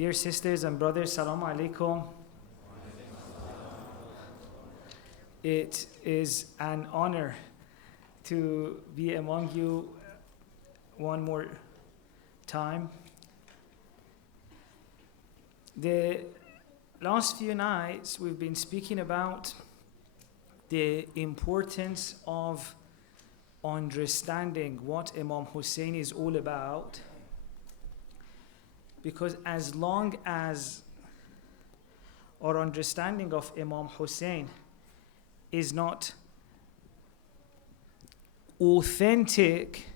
Dear sisters and brothers, Assalamu alaikum. It is an honor to be among you one more time. The last few nights we've been speaking about the importance of understanding what Imam Hussein is all about, because as long as our understanding of Imam Hussein is not authentic,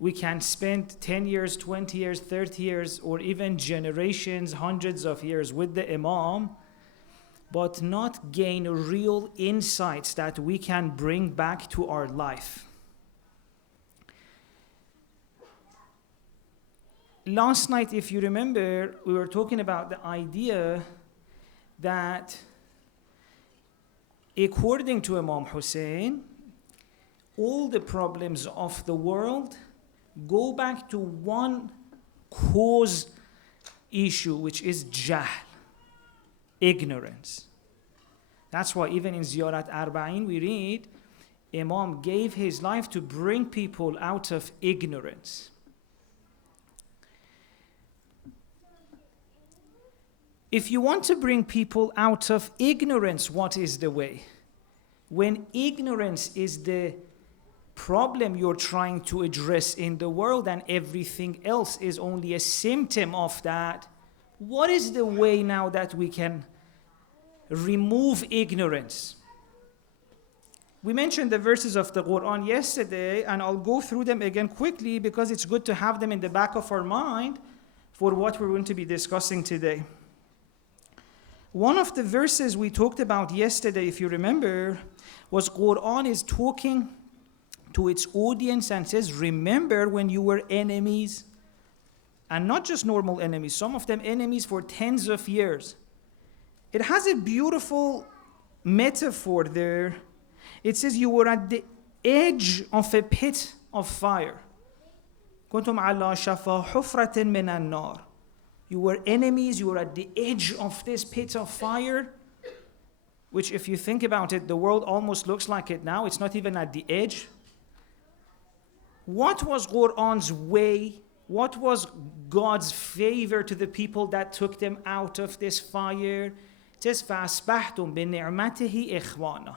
we can spend 10 years, 20 years, 30 years, or even generations, hundreds of years with the Imam, but not gain real insights that we can bring back to our life. Last night, if you remember, we were talking about the idea that according to Imam Hussein, all the problems of the world go back to one cause issue, which is jahl, ignorance. That's why even in Ziyarat Arba'in we read, Imam gave his life to bring people out of ignorance. If you want to bring people out of ignorance, what is the way? When ignorance is the problem you're trying to address in the world and everything else is only a symptom of that, what is the way now that we can remove ignorance? We mentioned the verses of the Quran yesterday, and I'll go through them again quickly because it's good to have them in the back of our mind for what we're going to be discussing today. One of the verses we talked about yesterday, if you remember, was Quran is talking to its audience and says, remember when you were enemies, and not just normal enemies, some of them enemies for tens of years. It has a beautiful metaphor there. It says you were at the edge of a pit of fire. كنتم على شفا حفرة من النار. You were enemies, you were at the edge of this pit of fire, which if you think about it, the world almost looks like it now. It's not even at the edge. What was Quran's way? What was God's favor to the people that took them out of this fire? It says, فَأَصْبَحْتُمْ بِنِعْمَتِهِ إِخْوَانًا.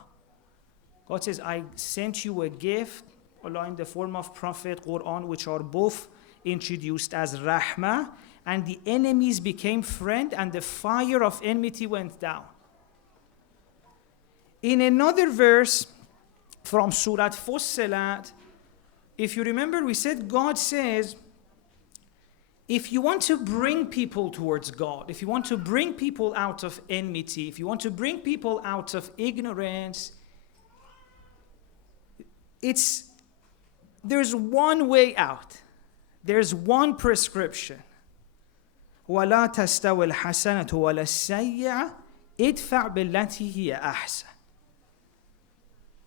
God says, I sent you a gift, Allah in the form of Prophet, Quran, which are both introduced as rahmah, and the enemies became friend, and the fire of enmity went down. In another verse from Surah Fussilat, if you remember, we said God says, if you want to bring people towards God, if you want to bring people out of enmity, if you want to bring people out of ignorance, there's one way out. There's one prescription. وَلَا تَسْتَوِ الْحَسَنَةُ وَلَا السَّيِّئَةُ ادْفَعْ بِالَّتِي هِيَ أَحْسَنُ.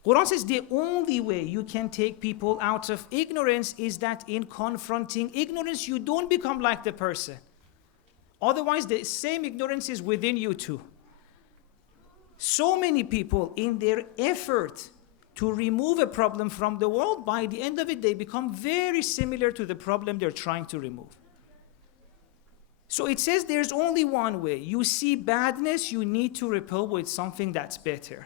Quran says the only way you can take people out of ignorance is that in confronting ignorance, you don't become like the person. Otherwise, the same ignorance is within you too. So many people, in their effort to remove a problem from the world, by the end of it, they become very similar to the problem they're trying to remove. So it says there's only one way. You see badness, you need to repel with something that's better.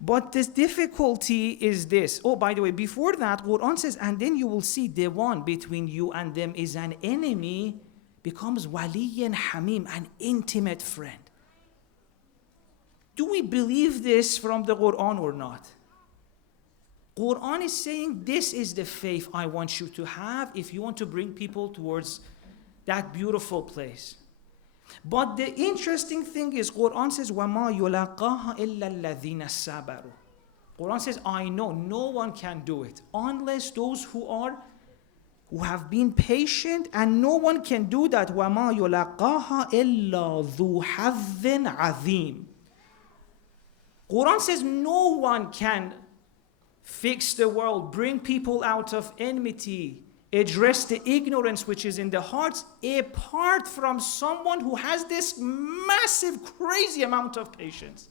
But this difficulty is this. Oh, by the way, before that, Quran says, and then you will see the one between you and them is an enemy, becomes waliyan hamim, an intimate friend. Do we believe this from the Quran or not? Quran is saying this is the faith I want you to have if you want to bring people towards that beautiful place. But the interesting thing is, Quran says, وَمَا يُلَقَاهَا إِلَّا الَّذِينَ الصَّبَرُوا. Quran says, I know no one can do it unless those who have been patient, and no one can do that. وَمَا يُلَقَاهَا إِلَّا ذُو حَظٍّ عَظِيمٍ. Quran says no one can fix the world, bring people out of enmity, address the ignorance which is in the hearts, apart from someone who has this massive, crazy amount of patience.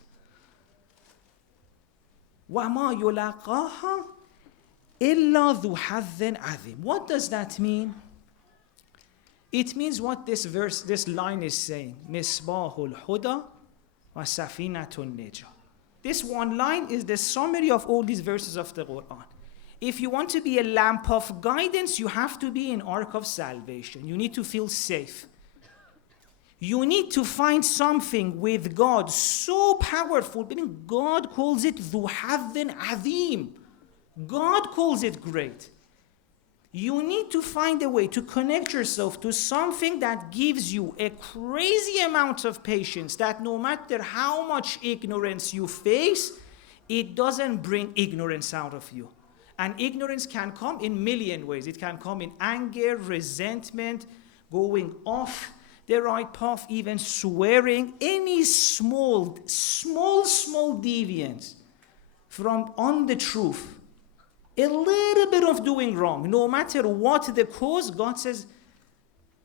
وَمَا يُلَقَاهَا إِلَّا ذُو حَظٍّ عَظِيمٍ. What does that mean? It means what this line is saying. مِصْبَاحُ الْهُدَى وَسَفِينَةُ النِّجَاةِ. This one line is the summary of all these verses of the Quran. If you want to be a lamp of guidance, you have to be an ark of salvation. You need to feel safe. You need to find something with God so powerful, meaning God calls it ذُو حَظٍ عَظِيمٍ. God calls it great. You need to find a way to connect yourself to something that gives you a crazy amount of patience, that no matter how much ignorance you face, it doesn't bring ignorance out of you. And ignorance can come in a million ways. It can come in anger, resentment, going off the right path, even swearing, any small deviance from on the truth. A little bit of doing wrong, no matter what the cause, God says,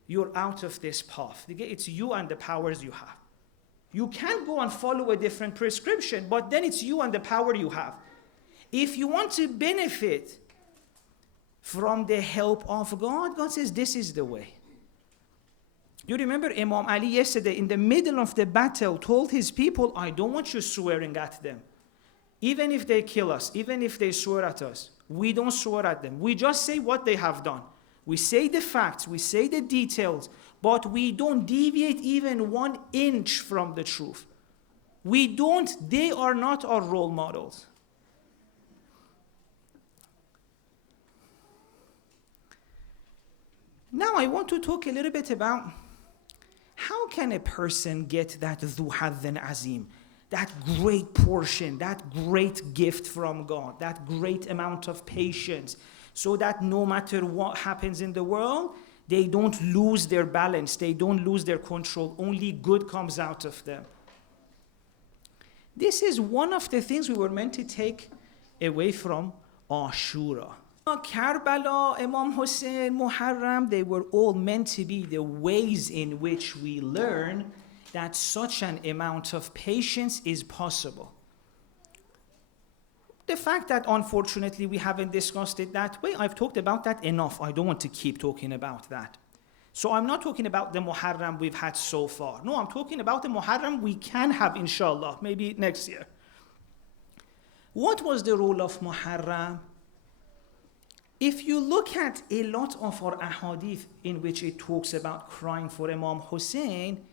you're out of this path. It's you and the powers you have. You can't go and follow a different prescription, but then it's you and the power you have. If you want to benefit from the help of God, God says, this is the way. You remember Imam Ali yesterday in the middle of the battle told his people, I don't want you swearing at them. Even if they kill us, even if they swear at us, we don't swear at them. We just say what they have done. We say the facts, we say the details, but we don't deviate even 1 inch from the truth. They are not our role models. Now I want to talk a little bit about how can a person get that ذُو حَظٍ عَظِيمٍ, that great portion, that great gift from God, that great amount of patience, so that no matter what happens in the world, they don't lose their balance, they don't lose their control, only good comes out of them. This is one of the things we were meant to take away from Ashura. Karbala, Imam Hussein, Muharram, they were all meant to be the ways in which we learn that such an amount of patience is possible. The fact that unfortunately we haven't discussed it that way, I've talked about that enough. I don't want to keep talking about that. So I'm not talking about the Muharram we've had so far. No, I'm talking about the Muharram we can have, inshallah, maybe next year. What was the role of Muharram? If you look at a lot of our ahadith in which it talks about crying for Imam Hussein,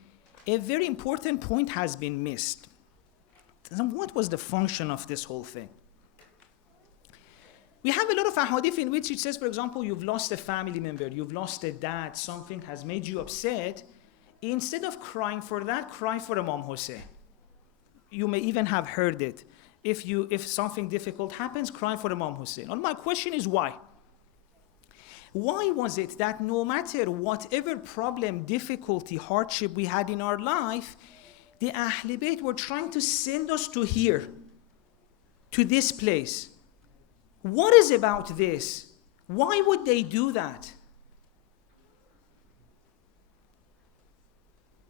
a very important point has been missed. What was the function of this whole thing? We have a lot of ahadith in which it says, for example, you've lost a family member, you've lost a dad, something has made you upset. Instead of crying for that, cry for Imam Hussein. You may even have heard it. If something difficult happens, cry for Imam Hussein. And my question is why? Why was it that no matter whatever problem, difficulty, hardship we had in our life, the Ahl Bayt were trying to send us to here, to this place? What is about this? Why would they do that?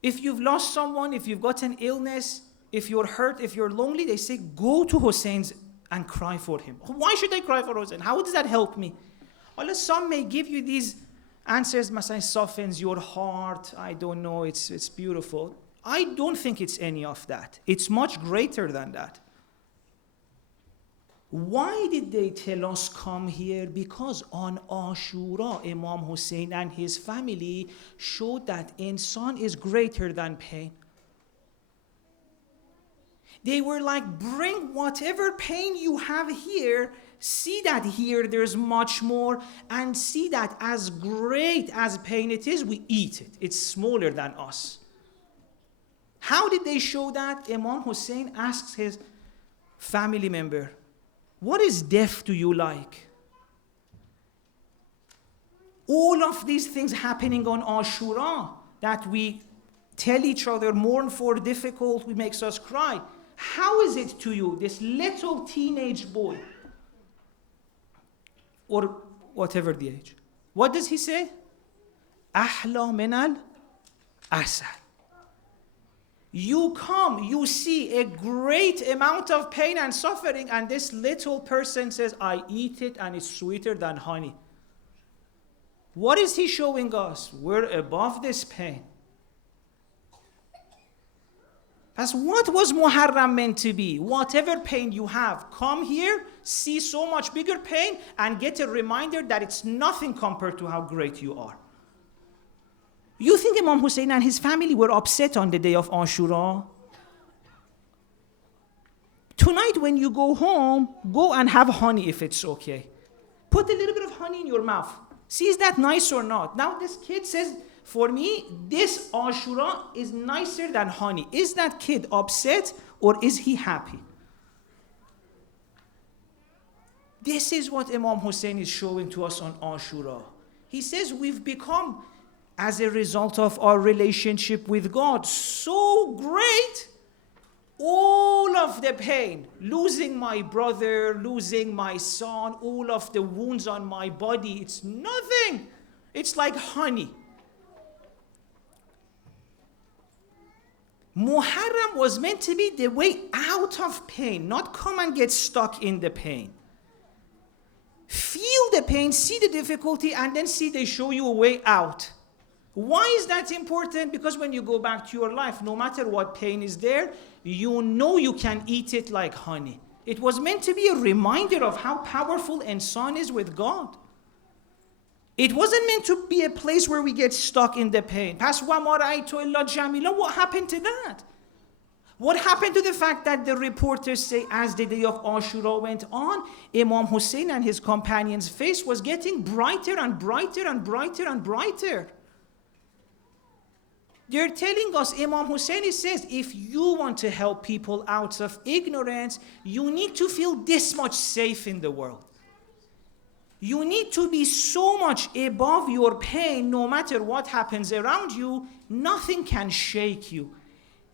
If you've lost someone, if you've got an illness, if you're hurt, if you're lonely, they say, go to Hussein's and cry for him. Why should I cry for Hussein? How does that help me? Well, some may give you these answers, Masai softens your heart. I don't know, it's beautiful. I don't think it's any of that. It's much greater than that. Why did they tell us come here? Because on Ashura, Imam Hussein and his family showed that insan is greater than pain. They were like, bring whatever pain you have here, see that here there's much more, and see that as great as pain it is, we eat it. It's smaller than us. How did they show that? Imam Hussein asks his family member, what is death to you like? All of these things happening on Ashura that we tell each other, mourn for, difficult, it makes us cry. How is it to you, this little teenage boy, or whatever the age? What does he say? أحلى من العسل. You come, you see a great amount of pain and suffering, and this little person says, I eat it and it's sweeter than honey. What is he showing us? We're above this pain. That's what was Muharram meant to be. Whatever pain you have, come here, see so much bigger pain, and get a reminder that it's nothing compared to how great you are. You think Imam Hussein and his family were upset on the day of Ashura? Tonight when you go home, go and have honey if it's okay. Put a little bit of honey in your mouth. See, is that nice or not? Now this kid says, for me, this Ashura is nicer than honey. Is that kid upset or is he happy? This is what Imam Hussein is showing to us on Ashura. He says we've become, as a result of our relationship with God, so great. All of the pain, losing my brother, losing my son, all of the wounds on my body, it's nothing. It's like honey. Muharram was meant to be the way out of pain, not come and get stuck in the pain. Feel the pain, see the difficulty, and then see they show you a way out. Why is that important? Because when you go back to your life, no matter what pain is there, you know you can eat it like honey. It was meant to be a reminder of how powerful insan is with God. It wasn't meant to be a place where we get stuck in the pain. What happened to that? What happened to the fact that the reporters say as the day of Ashura went on, Imam Hussein and his companion's face was getting brighter and brighter and brighter and brighter. They're telling us, Imam Hussein says, if you want to help people out of ignorance, you need to feel this much safe in the world. You need to be so much above your pain, no matter what happens around you, nothing can shake you.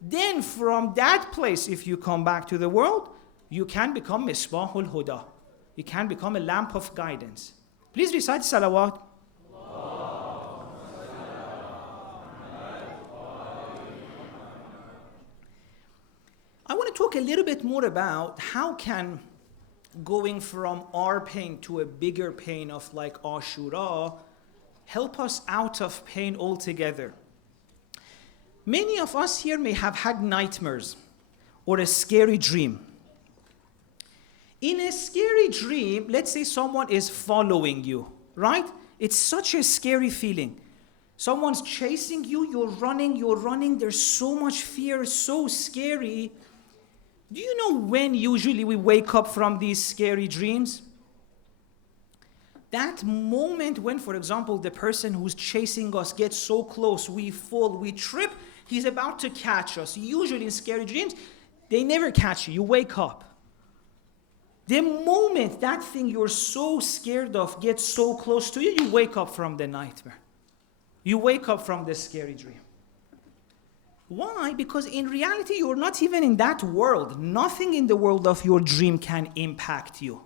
Then from that place, if you come back to the world, you can become Misbahul Huda. You can become a lamp of guidance. Please recite salawat. I want to talk a little bit more about how can going from our pain to a bigger pain of like Ashura help us out of pain altogether. Many of us here may have had nightmares or a scary dream. In a scary dream, let's say someone is following you, right? It's such a scary feeling. Someone's chasing you, you're running, there's so much fear, so scary. Do you know when usually we wake up from these scary dreams? That moment when, for example, the person who's chasing us gets so close, we fall, we trip, he's about to catch us. Usually in scary dreams, they never catch you, you wake up. The moment that thing you're so scared of gets so close to you, you wake up from the nightmare. You wake up from the scary dream. Why? Because in reality, you're not even in that world. Nothing in the world of your dream can impact you.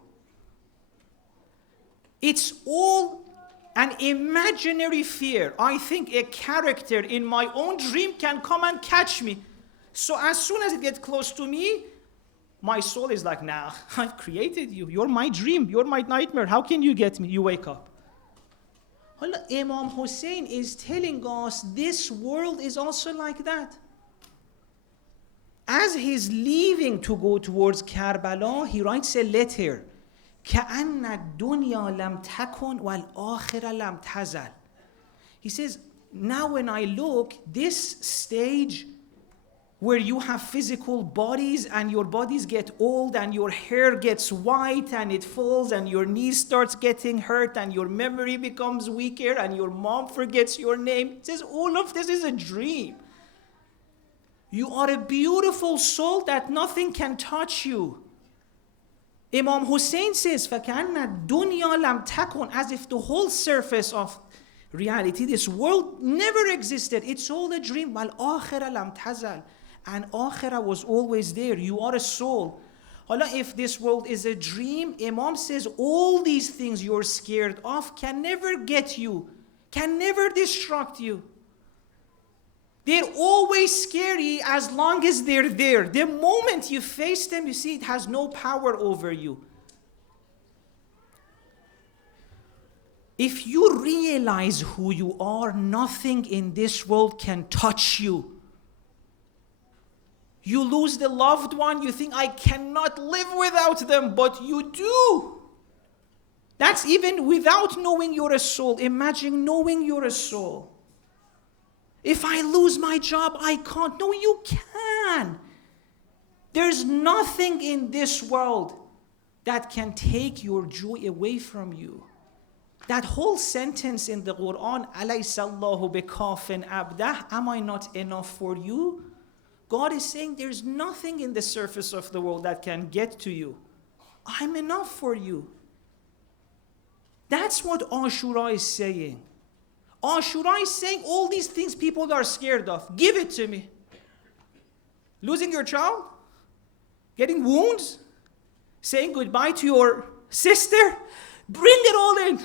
It's all an imaginary fear. I think a character in my own dream can come and catch me. So as soon as it gets close to me, my soul is like, nah, I've created you. You're my dream. You're my nightmare. How can you get me? You wake up. Imam Hussein is telling us this world is also like that. As he's leaving to go towards Karbala, he writes a letter. كَأَنَّ الدُّنْيَا لَمْ تَكُنْ وَالْآخِرَ لَمْ تَزَلْ. He says, now when I look, this stage where you have physical bodies and your bodies get old and your hair gets white and it falls and your knees starts getting hurt and your memory becomes weaker and your mom forgets your name. It says all of this is a dream. You are a beautiful soul that nothing can touch you. Imam Hussein says, فَكَأَنَّ الدُّنْيَا لَمْ تَكُنْ, as if the whole surface of reality, this world never existed. It's all a dream. وَالْآخِرَ لَمْ تَزَلْ. And Akhirah was always there. You are a soul. Allah, if this world is a dream, Imam says all these things you're scared of can never get you, can never distract you. They're always scary as long as they're there. The moment you face them, you see it has no power over you. If you realize who you are, nothing in this world can touch you. You lose the loved one, you think, I cannot live without them, but you do. That's even without knowing you're a soul. Imagine knowing you're a soul. If I lose my job, I can't. No, you can. There's nothing in this world that can take your joy away from you. That whole sentence in the Quran, أَلَيْسَ اللَّهُ بِكَافٍ عَبْدَهُ, am I not enough for you? God is saying there's nothing in the surface of the world that can get to you. I'm enough for you. That's what Ashura is saying. Ashura is saying all these things people are scared of. Give it to me. Losing your child? Getting wounds? Saying goodbye to your sister? Bring it all in.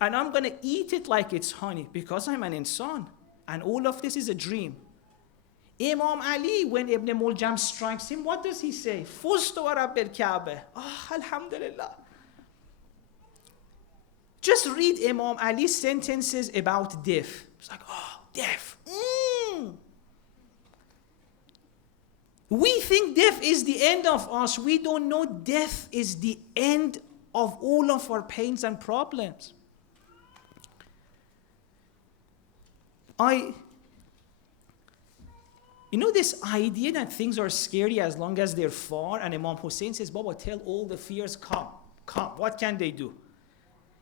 And I'm going to eat it like it's honey because I'm an insan. And all of this is a dream. Imam Ali, when Ibn Muljam strikes him, what does he say? Fustu wa Rabbil Kaaba. Oh, alhamdulillah. Just read Imam Ali's sentences about death. It's like, oh, death. We think death is the end of us. We don't know death is the end of all of our pains and problems. You know this idea that things are scary as long as they're far, and Imam Hussein says, Baba, tell all the fears, come. What can they do?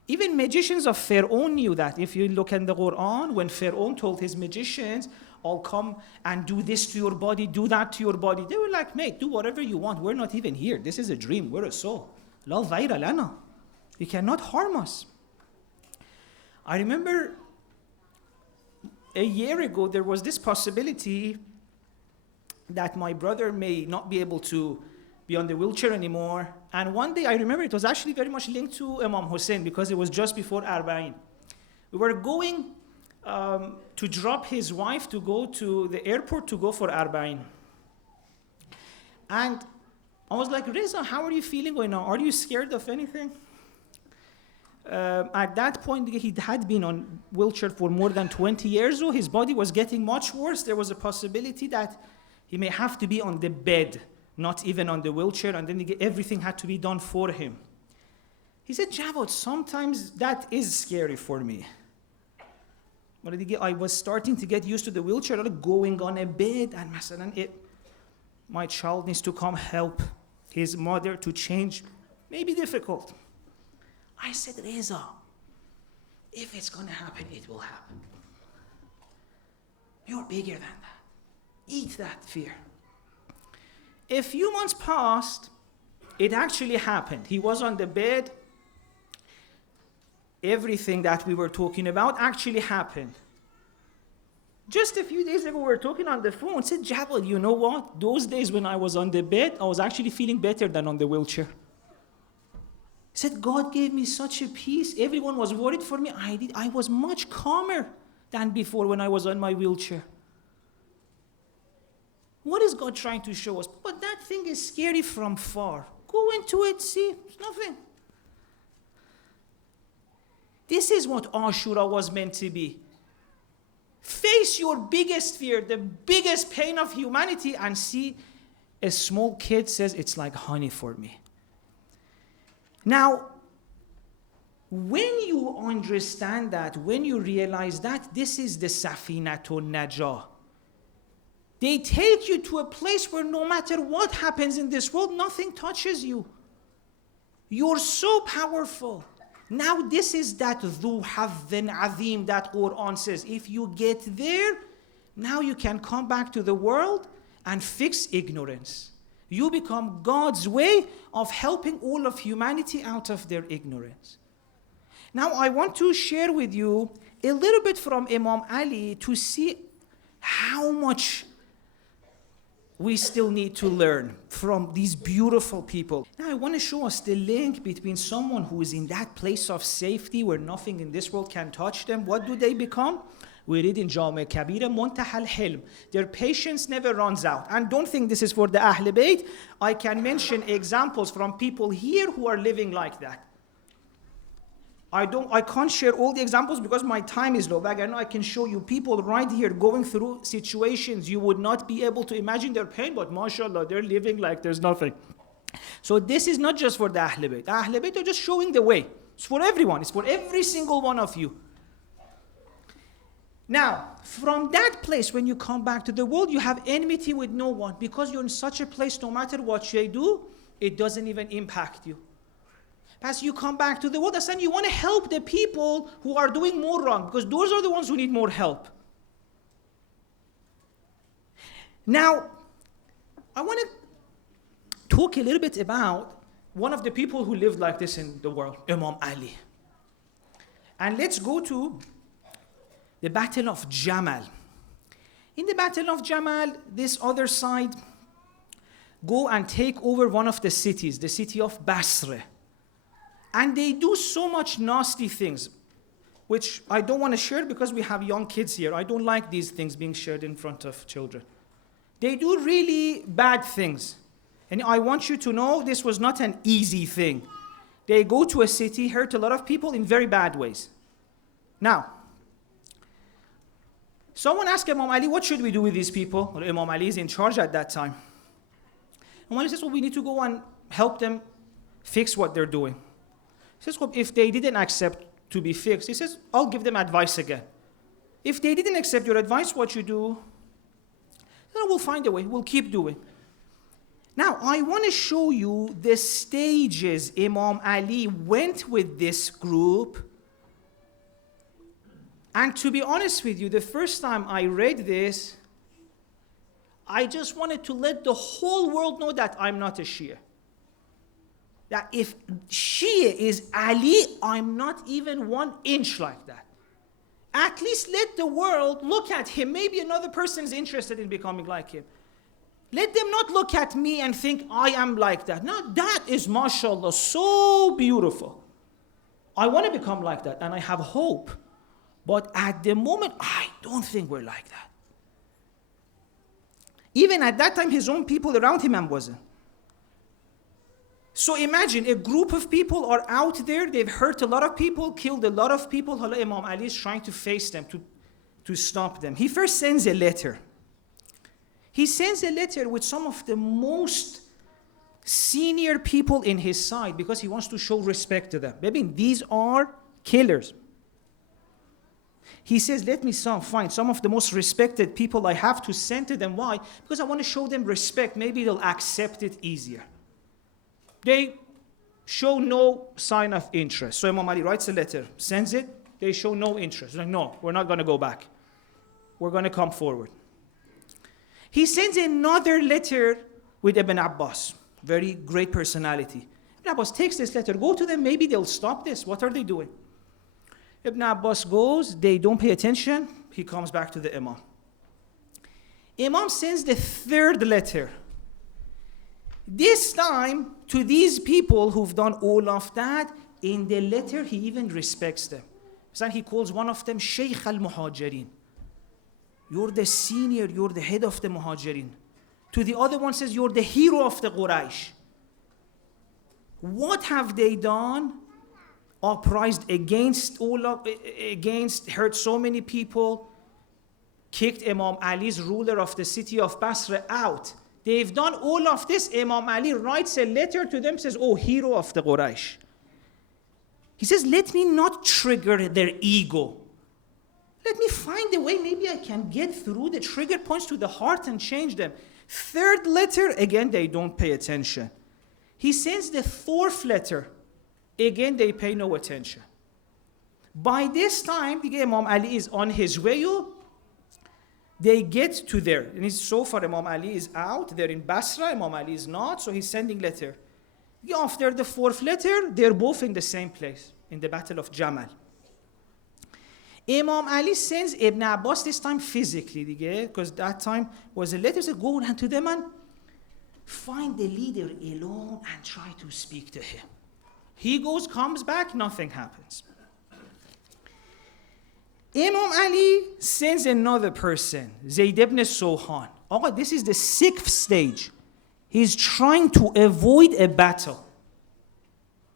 Even magicians of Pharaoh knew that. If you look in the Quran, when Pharaoh told his magicians, I'll come and do this to your body, do that to your body, they were like, mate, do whatever you want. We're not even here. This is a dream. We're a soul. La dhayra lana. You cannot harm us. I remember a year ago, there was this possibility that my brother may not be able to be on the wheelchair anymore. And one day, I remember it was actually very much linked to Imam Hussein because it was just before Arba'in. We were going to drop his wife to go to the airport to go for Arba'in. And I was like, Reza, how are you feeling right now? Are you scared of anything? At that point, he had been on wheelchair for more than 20 years, so his body was getting much worse. There was a possibility that he may have to be on the bed, not even on the wheelchair, and then everything had to be done for him. He said, Javad, sometimes that is scary for me. But I was starting to get used to the wheelchair, going on a bed, and my child needs to come help his mother to change. May be difficult. I said, Reza, if it's going to happen, it will happen. You're bigger than that. Eat that fear. A few months passed, it actually happened. He was on the bed. Everything that we were talking about actually happened. Just a few days ago, we were talking on the phone. I said, Jabal, you know what? Those days when I was on the bed, I was actually feeling better than on the wheelchair. He said, God gave me such a peace. Everyone was worried for me. I was much calmer than before when I was on my wheelchair. What is God trying to show us? But that thing is scary from far. Go into it, see, it's nothing. This is what Ashura was meant to be. Face your biggest fear, the biggest pain of humanity, and see a small kid says, it's like honey for me. Now, when you understand that, when you realize that, this is the Safinatun Najah. They take you to a place where no matter what happens in this world, nothing touches you. You're so powerful. Now this is that Dhu Hadhin Azim that Quran says. If you get there, now you can come back to the world and fix ignorance. You become God's way of helping all of humanity out of their ignorance. Now I want to share with you a little bit from Imam Ali to see how much we still need to learn from these beautiful people. Now I want to show us the link between someone who is in that place of safety where nothing in this world can touch them. What do they become? We read in Jami' Kabira, Muntaha al-Hilm. Their patience never runs out. And don't think this is for the Ahl Bayt. I can mention examples from people here who are living like that. I can't share all the examples because my time is low. But I know I can show you people right here going through situations you would not be able to imagine their pain, but mashallah, they're living like there's nothing. So this is not just for the Ahl Bayt. Ahl Bayt are just showing the way. It's for everyone. It's for every single one of you. Now, from that place, when you come back to the world, you have enmity with no one because you're in such a place, no matter what they do, it doesn't even impact you. As you come back to the world, and you want to help the people who are doing more wrong because those are the ones who need more help. Now, I want to talk a little bit about one of the people who lived like this in the world, Imam Ali. And let's go to the Battle of Jamal. In the Battle of Jamal, this other side go and take over one of the cities, the city of Basra. And they do so much nasty things, which I don't want to share because we have young kids here. I don't like these things being shared in front of children. They do really bad things. And I want you to know this was not an easy thing. They go to a city, hurt a lot of people in very bad ways. Now, someone asked Imam Ali, what should we do with these people? Well, Imam Ali is in charge at that time. Imam Ali says, well, we need to go and help them fix what they're doing. He says, well, if they didn't accept to be fixed, he says, I'll give them advice again. If they didn't accept your advice, what you do? Then we'll find a way, we'll keep doing. Now, I want to show you the stages Imam Ali went with this group. And to be honest with you, the first time I read this, I just wanted to let the whole world know that I'm not a Shia. That if Shia is Ali, I'm not even 1 inch like that. At least let the world look at him. Maybe another person is interested in becoming like him. Let them not look at me and think I am like that. No, that is, mashallah, so beautiful. I want to become like that, and I have hope. But at the moment, I don't think we're like that. Even at that time, his own people around him wasn't. So imagine a group of people are out there, they've hurt a lot of people, killed a lot of people. Imam Ali is trying to face them, to stop them. He first sends a letter. He sends a letter with some of the most senior people in his side because he wants to show respect to them. Maybe these are killers. He says, let me find some of the most respected people I have to send to them. Why? Because I want to show them respect. Maybe they'll accept it easier. They show no sign of interest. So Imam Ali writes a letter, sends it. They show no interest. Like, no, we're not going to go back. We're going to come forward. He sends another letter with Ibn Abbas, very great personality. Ibn Abbas takes this letter, go to them, maybe they'll stop this. What are they doing? Ibn Abbas goes, they don't pay attention. He comes back to the Imam. Imam sends the third letter. This time, to these people who've done all of that, in the letter, he even respects them. So he calls one of them Sheikh al-Muhajirin. You're the senior, you're the head of the Muhajirin. To the other one says, you're the hero of the Quraysh. What have they done? Uprised against hurt so many people, kicked Imam Ali's ruler of the city of Basra out. They've done all of this. Imam Ali writes a letter to them, says, oh, hero of the Quraysh. He says, let me not trigger their ego. Let me find a way, maybe I can get through the trigger points to the heart and change them. Third letter, again, they don't pay attention. He sends the fourth letter. Again, they pay no attention. By this time, Imam Ali is on his way. They get to there. And so far, Imam Ali is out. They're in Basra. Imam Ali is not. So he's sending letter. After the fourth letter, they're both in the same place, in the Battle of Jamal. Imam Ali sends Ibn Abbas, this time physically, because that time was a letter, said, go to them and find the leader alone and try to speak to him. He goes, comes back, nothing happens. Imam Ali sends another person, Zayd ibn Sohan. Oh, this is the 6th stage. He's trying to avoid a battle.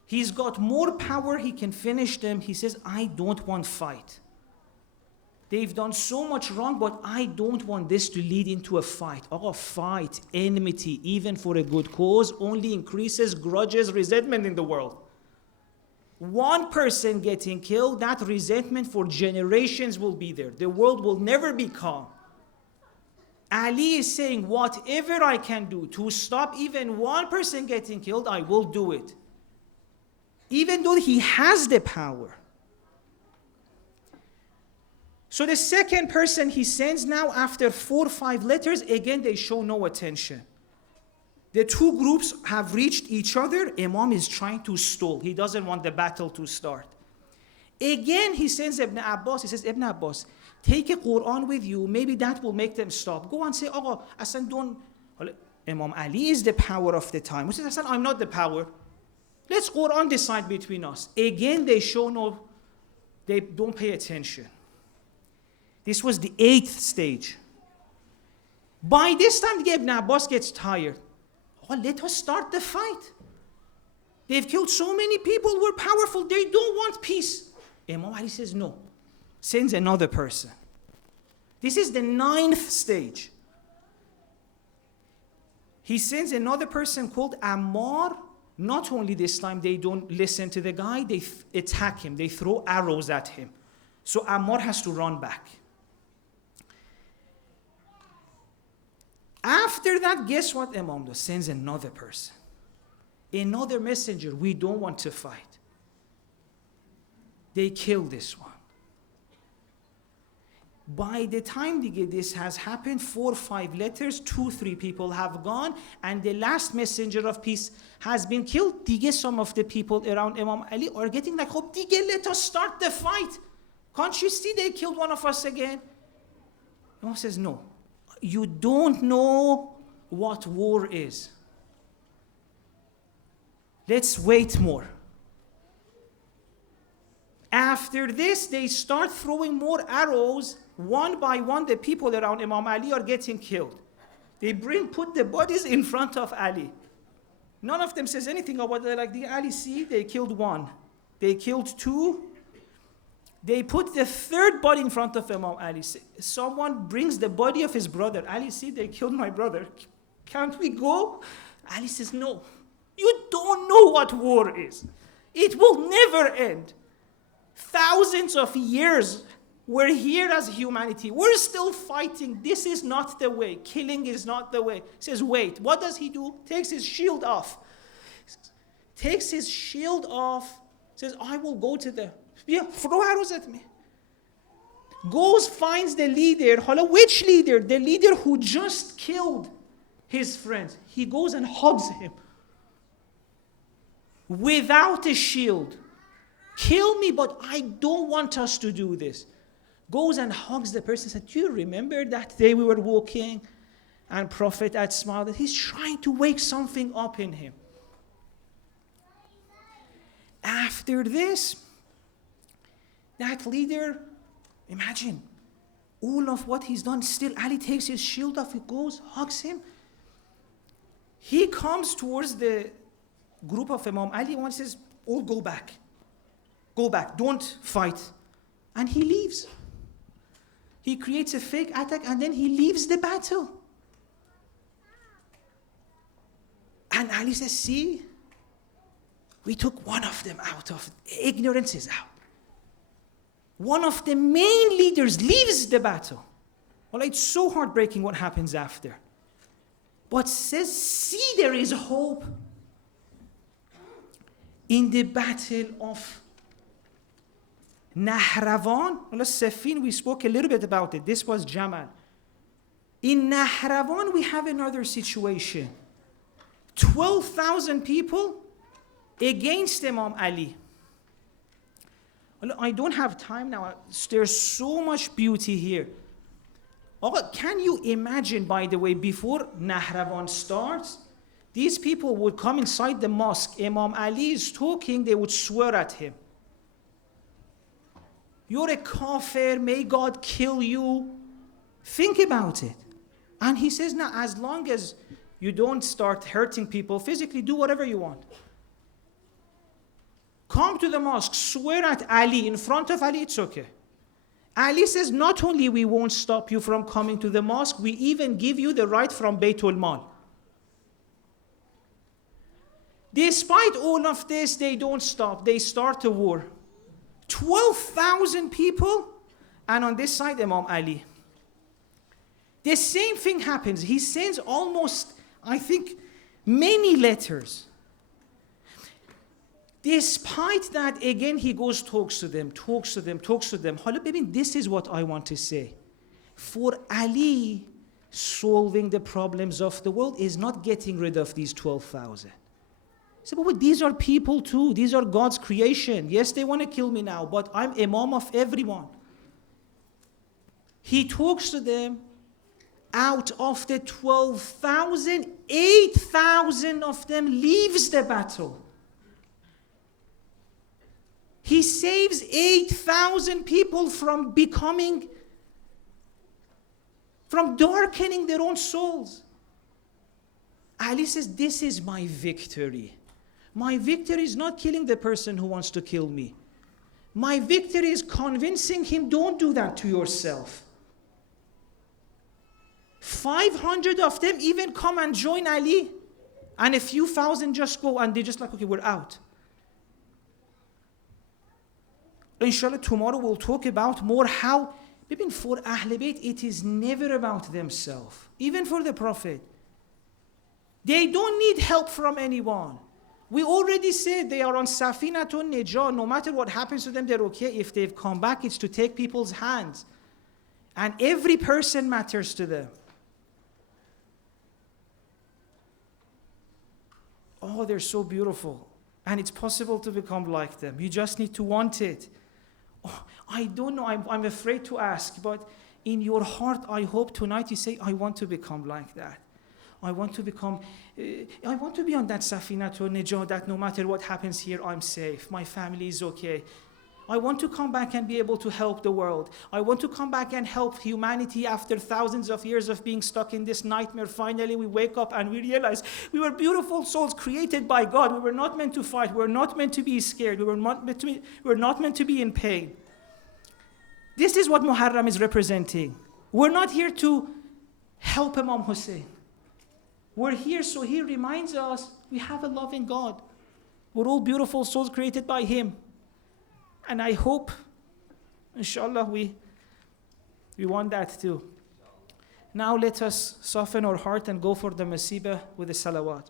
He's got more power, he can finish them. He says, I don't want fight. They've done so much wrong, but I don't want this to lead into a fight. Oh, fight, enmity, even for a good cause, only increases grudges, resentment in the world. One person getting killed, that resentment for generations will be there. The world will never be calm. Ali is saying, whatever I can do to stop even one person getting killed, I will do it. Even though he has the power. So the second person he sends now, after 4 or 5 letters, again they show no attention. The two groups have reached each other. Imam is trying to stall. He doesn't want the battle to start. Again he sends Ibn Abbas. He says, Ibn Abbas, take a Quran with you. Maybe that will make them stop. Go and say, oh, Asan don't. Imam Ali is the power of the time. He says, Asan, I'm not the power. Let's Quran decide between us. Again they show no, they don't pay attention. This was the 8th stage. By this time, Ibn Abbas gets tired. Oh, let us start the fight. They've killed so many people who are powerful. They don't want peace. Imam Ali says no. Sends another person. This is the 9th stage. He sends another person called Ammar. Not only this time, they don't listen to the guy. They attack him. They throw arrows at him. So Ammar has to run back. After that, guess what Imam does? Sends another person. Another messenger. We don't want to fight. They kill this one. By the time this has happened, 4 or 5 letters, 2, 3 people have gone, and the last messenger of peace has been killed. Some of the people around Imam Ali are getting like, oh, let us start the fight. Can't you see they killed one of us again? Imam says, no. You don't know what war is. Let's wait more. After this, they start throwing more arrows. One by one, the people around Imam Ali are getting killed. They put the bodies in front of Ali. None of them says anything about it. Like, the Ali, see, they killed 1. They killed 2. They put the 3rd body in front of Imam Ali. Someone brings the body of his brother. Ali, see, they killed my brother. Can't we go? Ali says, no. You don't know what war is. It will never end. Thousands of years, we're here as humanity. We're still fighting. This is not the way. Killing is not the way. He says, wait. What does he do? Takes his shield off. Says, I will go to them. Yeah, throw arrows at me. Goes, finds the leader. Which leader? The leader who just killed his friends. He goes and hugs him. Without a shield. Kill me, but I don't want us to do this. Goes and hugs the person. Said, do you remember that day we were walking? And Prophet had smiled. He's trying to wake something up in him. After this, that leader, imagine, all of what he's done, still Ali takes his shield off, he goes, hugs him. He comes towards the group of Imam Ali and says, all go back. Go back, don't fight. And he leaves. He creates a fake attack and then he leaves the battle. And Ali says, see, we took one of them out of ignorance is out. One of the main leaders leaves the battle. Well, it's so heartbreaking what happens after. But says, see, there is hope. In the battle of Nahrawan, Safin, we spoke a little bit about it. This was Jamal. In Nahrawan, we have another situation. 12,000 people against Imam Ali. I don't have time now. There's so much beauty here. Can you imagine, by the way, before Nahrawan starts, these people would come inside the mosque. Imam Ali is talking, they would swear at him. You're a kafir, may God kill you. Think about it. And he says, now, as long as you don't start hurting people physically, do whatever you want. Come to the mosque, swear at Ali, in front of Ali, it's okay. Ali says, not only we won't stop you from coming to the mosque, we even give you the right from Baytul Mal. Despite all of this, they don't stop. They start a war. 12,000 people, and on this side, Imam Ali. The same thing happens. He sends almost, I think, many letters. Despite that, again, he goes, talks to them. Hala bebin, this is what I want to say. For Ali, solving the problems of the world is not getting rid of these 12,000. So, but these are people too. These are God's creation. Yes, they want to kill me now, but I'm Imam of everyone. He talks to them. Out of the 12,000, 8,000 of them leaves the battle. He saves 8,000 people from darkening their own souls. Ali says, this is my victory. My victory is not killing the person who wants to kill me. My victory is convincing him, don't do that to yourself. 500 of them even come and join Ali. And a few thousand just go and they're just like, okay, we're out. Inshallah, tomorrow we'll talk about more how, even for Ahl Bayt, it is never about themselves. Even for the Prophet. They don't need help from anyone. We already said they are on Safinatun Najah. No matter what happens to them, they're okay. If they've come back, it's to take people's hands. And every person matters to them. Oh, they're so beautiful. And it's possible to become like them. You just need to want it. Oh, I don't know, I'm afraid to ask, but in your heart, I hope tonight you say, I want to become like that. I want to be on that Safinatun Najah, that no matter what happens here, I'm safe. My family is okay. I want to come back and be able to help the world. I want to come back and help humanity after thousands of years of being stuck in this nightmare. Finally, we wake up and we realize we were beautiful souls created by God. We were not meant to fight. We were not meant to be scared. We were not meant to be in pain. This is what Muharram is representing. We're not here to help Imam Hussein. We're here so he reminds us we have a loving God. We're all beautiful souls created by him. And I hope, inshallah, we want that too. Now let us soften our heart and go for the masibah with the salawat.